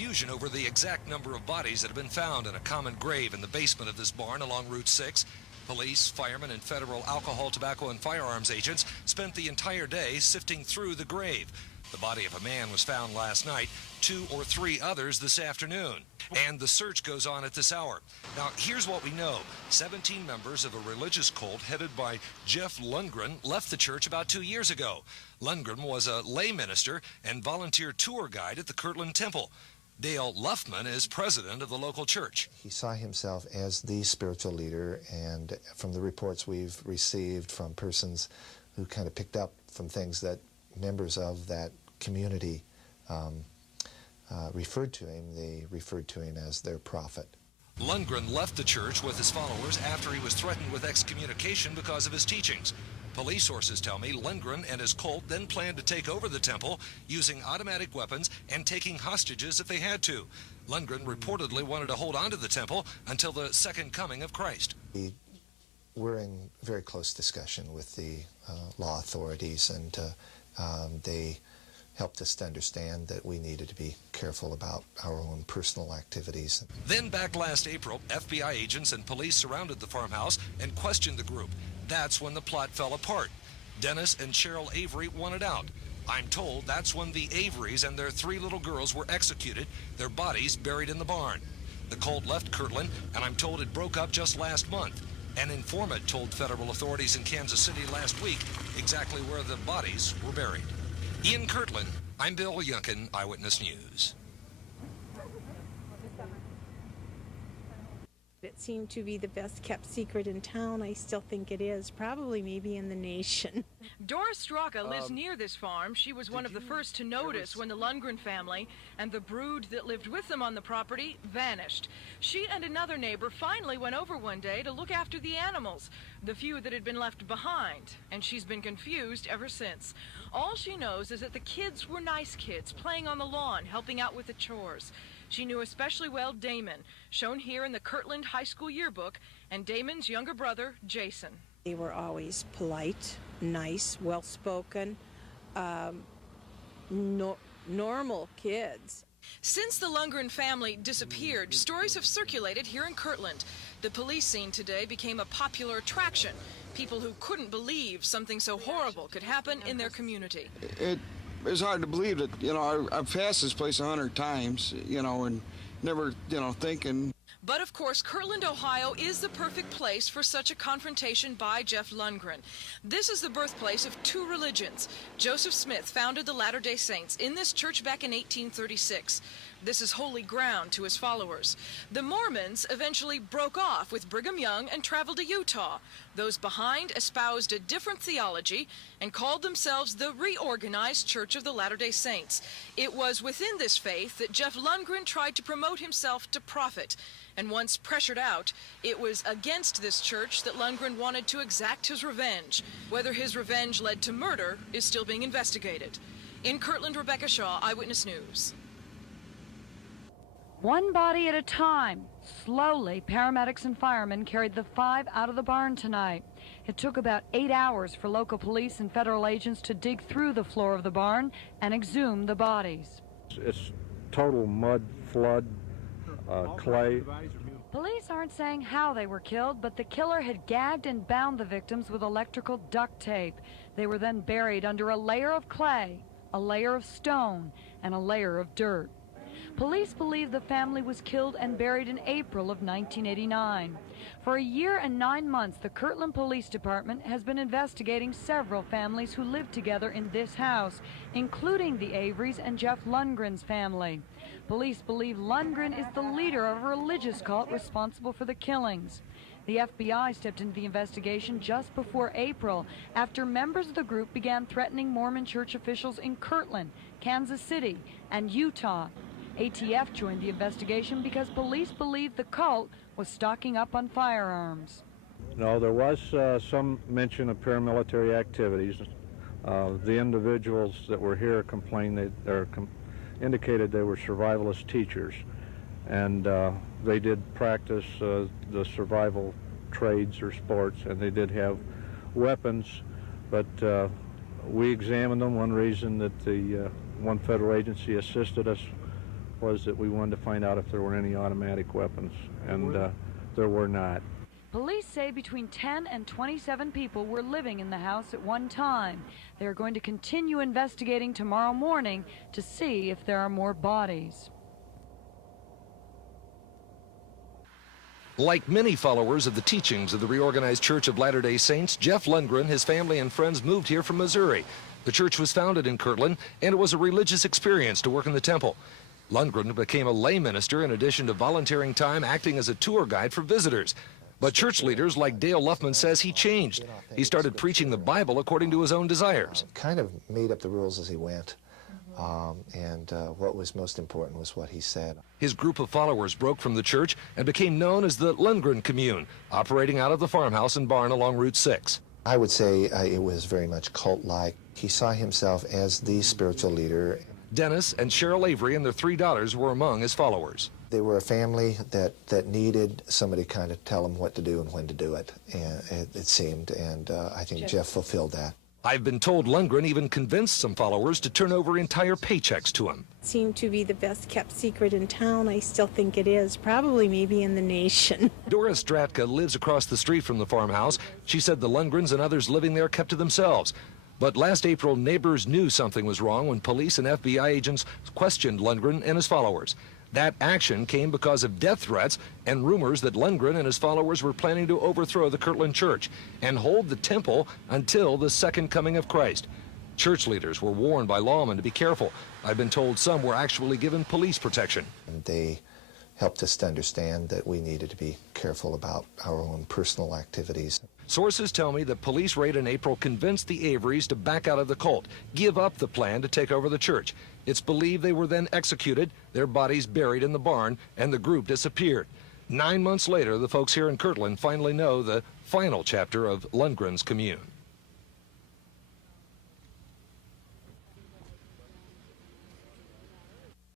confusion over the exact number of bodies that have been found in a common grave in the basement of this barn along Route 6. Police, firemen, and federal alcohol, tobacco, and firearms agents spent the entire day sifting through the grave. The body of a man was found last night, 2 or 3 others this afternoon. And the search goes on at this hour. Now, here's what we know. 17 members of a religious cult headed by Jeff Lundgren left the church about 2 years ago. Lundgren was a lay minister and volunteer tour guide at the Kirtland Temple. Dale Luffman is president of the local church. He saw himself as the spiritual leader, and from the reports we've received from persons who kind of picked up from things that members of that community referred to him, they referred to him as their prophet. Lundgren left the church with his followers after he was threatened with excommunication because of his teachings. Police sources tell me Lundgren and his cult then planned to take over the temple using automatic weapons and taking hostages if they had to. Lundgren reportedly wanted to hold on to the temple until the second coming of Christ. We're in very close discussion with the law authorities, and they helped us to understand that we needed to be careful about our own personal activities. Then back last April, FBI agents and police surrounded the farmhouse and questioned the group. That's when the plot fell apart. Dennis and Cheryl Avery wanted out. I'm told that's when the Averys and their 3 little girls were executed, their bodies buried in the barn. The cult left Kirtland, and I'm told it broke up just last month. An informant told federal authorities in Kansas City last week exactly where the bodies were buried. In Kirtland, I'm Bill Yunkin, Eyewitness News. It seemed to be the best kept secret in town. I still think it is, probably maybe in the nation. Doris Straka lives near this farm. She was one of the first to notice when the Lundgren family and the brood that lived with them on the property vanished. She and another neighbor finally went over one day to look after the animals, the few that had been left behind, and she's been confused ever since. All she knows is that the kids were nice kids, playing on the lawn, helping out with the chores. She knew especially well Damon, shown here in the Kirtland High School yearbook, and Damon's younger brother, Jason. They were always polite, nice, well-spoken, normal kids. Since the Lundgren family disappeared, stories have circulated here in Kirtland. The police scene today became a popular attraction. People who couldn't believe something so horrible could happen in their community. It's hard to believe that, I've passed this place 100 times, and never, thinking. But of course, Kirtland, Ohio is the perfect place for such a confrontation by Jeff Lundgren. This is the birthplace of 2 religions. Joseph Smith founded the Latter-day Saints in this church back in 1836. This is holy ground to his followers. The Mormons eventually broke off with Brigham Young and traveled to Utah. Those behind espoused a different theology and called themselves the Reorganized Church of the Latter-day Saints. It was within this faith that Jeff Lundgren tried to promote himself to prophet. And once pressured out, it was against this church that Lundgren wanted to exact his revenge. Whether his revenge led to murder is still being investigated. In Kirtland, Rebecca Shaw, Eyewitness News. One body at a time. Slowly, paramedics and firemen carried the 5 out of the barn tonight. It took about 8 hours for local police and federal agents to dig through the floor of the barn and exhume the bodies. It's total mud, flood, clay. Police aren't saying how they were killed, but the killer had gagged and bound the victims with electrical duct tape. They were then buried under a layer of clay, a layer of stone, and a layer of dirt. Police believe the family was killed and buried in April of 1989. For a year and 9 months, the Kirtland Police Department has been investigating several families who lived together in this house, including the Averys and Jeff Lundgren's family. Police believe Lundgren is the leader of a religious cult responsible for the killings. The FBI stepped into the investigation just before April, after members of the group began threatening Mormon church officials in Kirtland, Kansas City, and Utah. ATF joined the investigation because police believed the cult was stocking up on firearms. No, there was some mention of paramilitary activities. The individuals that were here complained indicated they were survivalist teachers, and they did practice the survival trades or sports, and they did have weapons, but we examined them. One reason that the one federal agency assisted us was that we wanted to find out if there were any automatic weapons, and there were not. Police say between 10 and 27 people were living in the house at one time. They are going to continue investigating tomorrow morning to see if there are more bodies. Like many followers of the teachings of the Reorganized Church of Latter-day Saints, Jeff Lundgren, his family and friends moved here from Missouri. The church was founded in Kirtland, and it was a religious experience to work in the temple. Lundgren became a lay minister in addition to volunteering time acting as a tour guide for visitors. But church leaders like Dale Luffman says he changed. He started preaching the Bible according to his own desires. Kind of made up the rules as he went. And what was most important was what he said. His group of followers broke from the church and became known as the Lundgren Commune, operating out of the farmhouse and barn along Route 6. I would say it was very much cult-like. He saw himself as the spiritual leader. Dennis and Cheryl Avery and their 3 daughters were among his followers. They were a family that needed somebody to kind of tell them what to do and when to do it, and it seemed, and I think Jeff fulfilled that. I've been told Lundgren even convinced some followers to turn over entire paychecks to him. It seemed to be the best kept secret in town. I still think it is, probably maybe in the nation. Doris Stratka lives across the street from the farmhouse. She said the Lundgrens and others living there kept to themselves. But last April, neighbors knew something was wrong when police and FBI agents questioned Lundgren and his followers. That action came because of death threats and rumors that Lundgren and his followers were planning to overthrow the Kirtland Church and hold the temple until the second coming of Christ. Church leaders were warned by lawmen to be careful. I've been told some were actually given police protection. And they helped us to understand that we needed to be careful about our own personal activities. Sources tell me that police raid in April convinced the Averys to back out of the cult, give up the plan to take over the church. It's believed they were then executed, their bodies buried in the barn, and the group disappeared. 9 months later, the folks here in Kirtland finally know the final chapter of Lundgren's Commune.